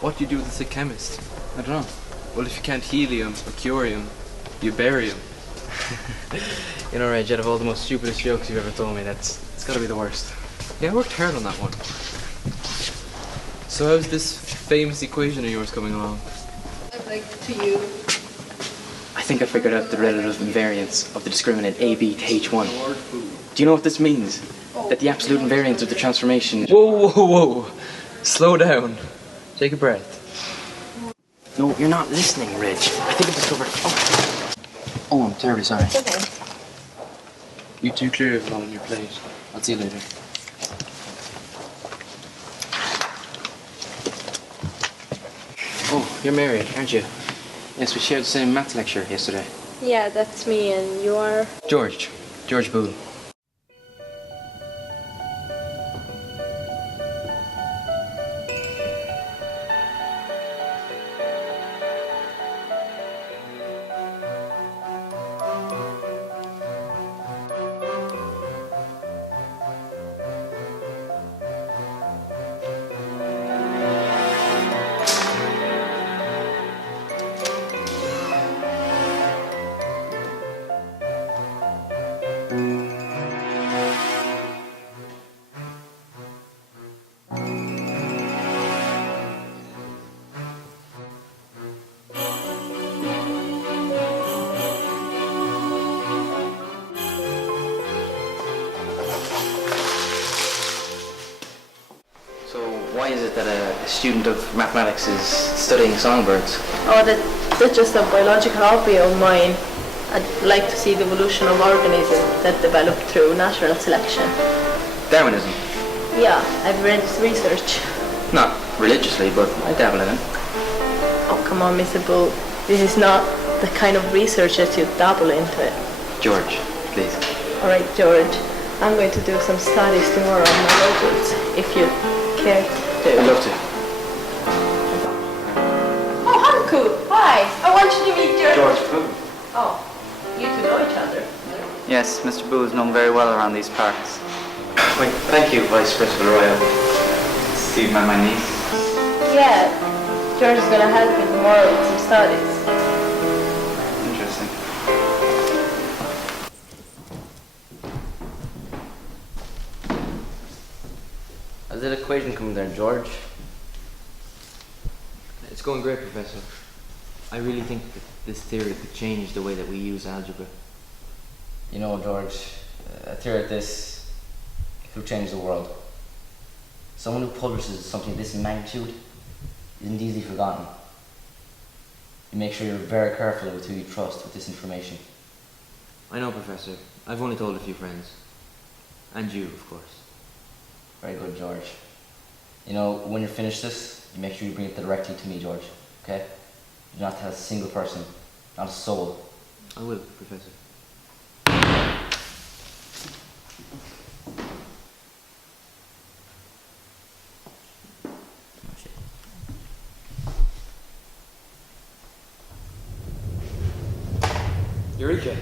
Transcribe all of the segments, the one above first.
What do you do with a sick chemist? I don't know. Well, if you can't heal him or cure him, you bury him. You know, Reg, out of all the most stupidest jokes you've ever told me, it's gotta be the worst. Yeah, I worked hard on that one. So how's this famous equation of yours coming along? I'd like to you. I think I figured out the relative invariance of the discriminant AB to H1. Do you know what this means? That the absolute invariance of the transformation... Whoa, whoa, whoa. Slow down. Take a breath. No, you're not listening, Reg. I think I've discovered... Oh, I'm terribly sorry. It's okay. You two clear it on your plate. I'll see you later. Oh, you're married, aren't you? Yes, we shared the same math lecture yesterday. Yeah, that's me, and you are? George Boole. Why is it that a student of mathematics is studying songbirds? Oh, that's just a biological hobby of mine. I'd like to see the evolution of organisms that develop through natural selection. Darwinism? Yeah, I've read research. Not religiously, but I dabble in it. Oh, come on, Mr. Boole. This is not the kind of research that you dabble into it. George, please. All right, George. I'm going to do some studies tomorrow on my robots, if you care to. I'd love to. Oh, Hanku! Hi! I want you to meet George Boole. Oh, you two know each other. Yes, Mr. Boole is known very well around these parts. Wait, thank you, Vice Principal Royal. Steve met my niece. Yeah, George is gonna help me tomorrow with some studies. Interesting. How's that equation coming there, George? It's going great, Professor. I really think that this theory could change the way that we use algebra. You know, George, a theory like this could change the world. Someone who publishes something of this magnitude isn't easily forgotten. You make sure you're very careful with who you trust with this information. I know, Professor. I've only told a few friends. And you, of course. Very good, George. You know, when you're finished this, you make sure you bring it directly to me, George, okay? You do not tell a single person, not a soul. I will, Professor. Eureka!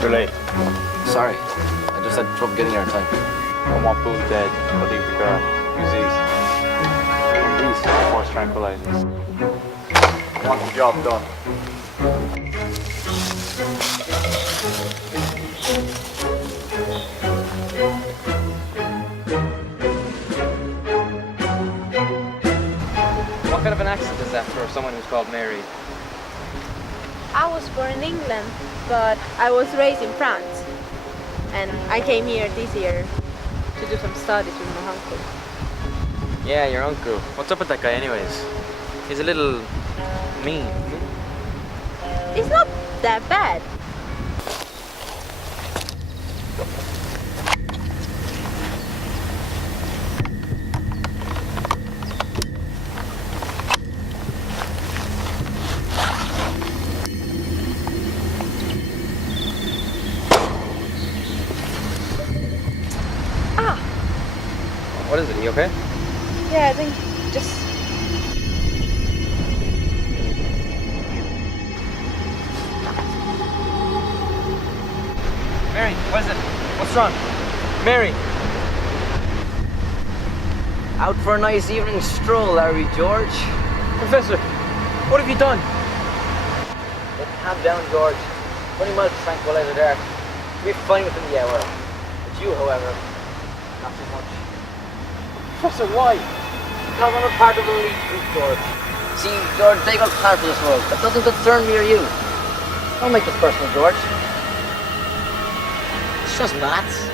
Too late. Sorry, I just had trouble getting here in time. I want Boole dead. I'll leave the girl. Use these. These are force tranquilizers. I want the job done. What kind of an accent is that for someone who's called Mary? I was born in England, but I was raised in France. And I came here this year to do some studies with my uncle. Yeah, your uncle. What's up with that guy anyways? He's a little mean. It's not that bad. What is it? Are you okay? Yeah, I think just... Mary, what is it? What's wrong? Mary! Out for a nice evening stroll, are we, George? Professor, what have you done? Oh, calm down, George. 20 miles of tranquilizer there. We'll be fine within the hour. But you, however, not so much. Professor, why? Because I'm a part of the elite group, George. See, George, they got plans for this world. That doesn't concern me or you. Don't make this personal, George. It's just maths.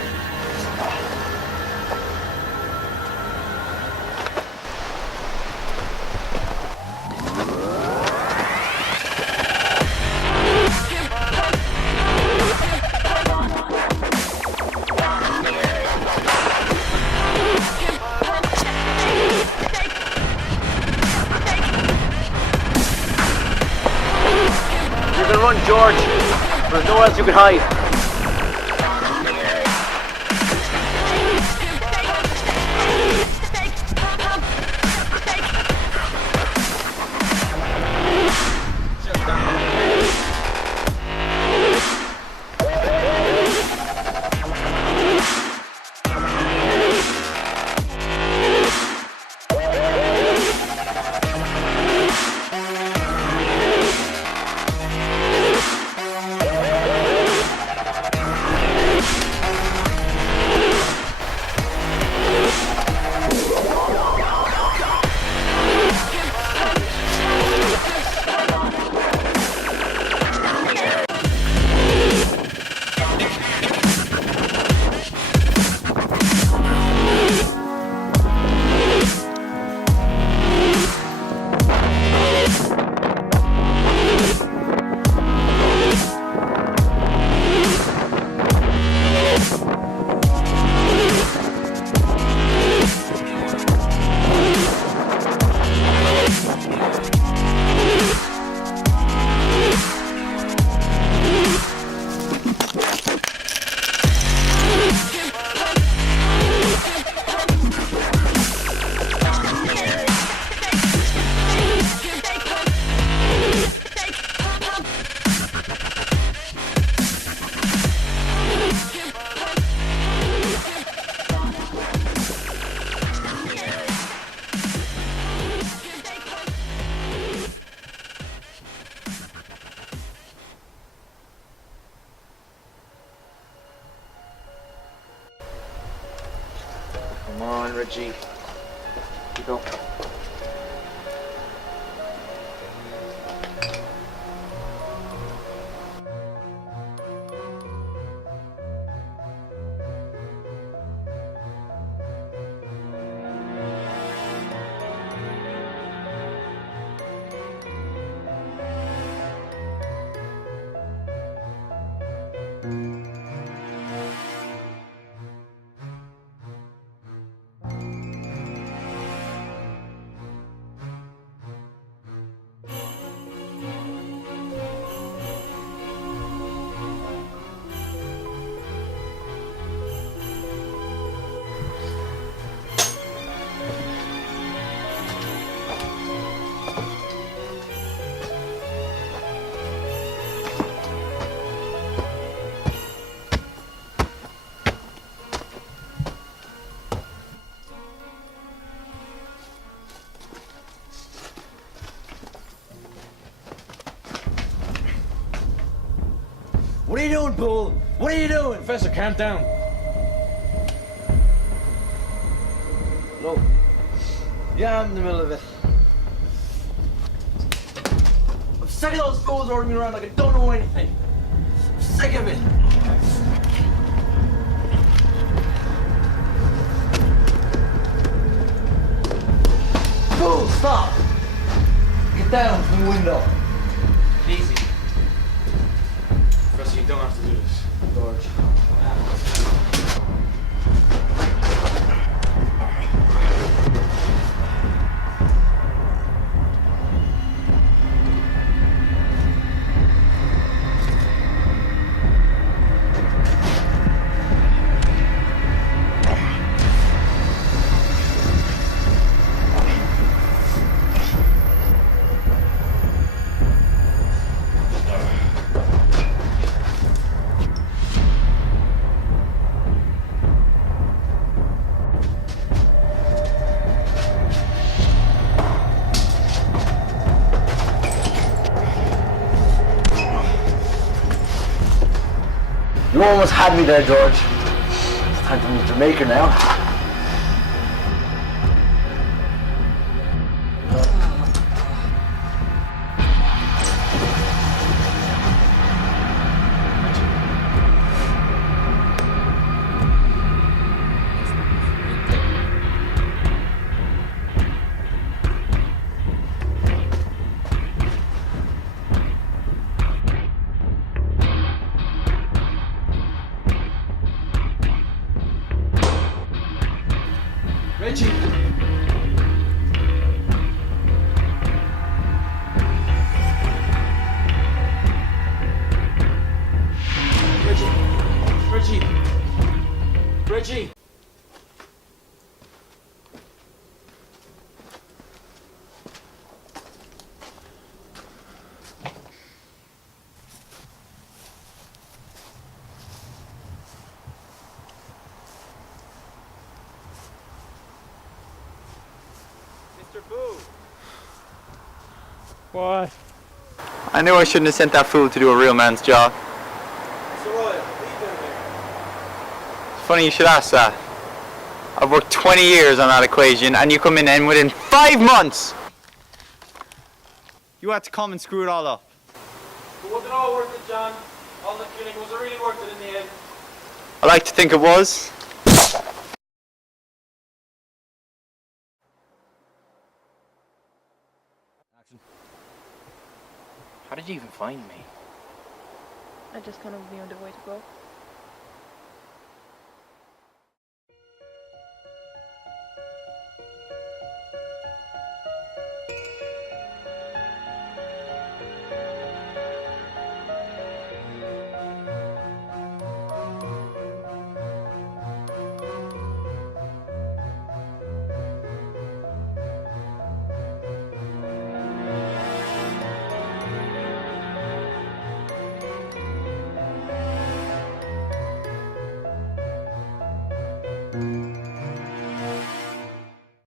You can run, George. There's nowhere else you can hide. Come on, Reggie. Keep going. What are you doing, Boole? What are you doing? Professor, calm down. No. Yeah, I'm in the middle of it. I'm sick of those fools ordering me around like I don't know anything. I'm sick of it. Boole, stop! Get down from the window. Easy. Professor, you don't have to do this. George. You almost had me there, George. It's time to move to Jamaica now. Reggie! Reggie! Reggie! Mr. Boole! What? I knew I shouldn't have sent that fool to do a real man's job. Mr. Royal, leave them here. It's funny you should ask that. I've worked 20 years on that equation and you come in and within 5 months you had to come and screw it all up. But was it all worth it, John? All the killing, was it really worth it in the end? I like to think it was. How did you even find me? I just kind of knew the way to go.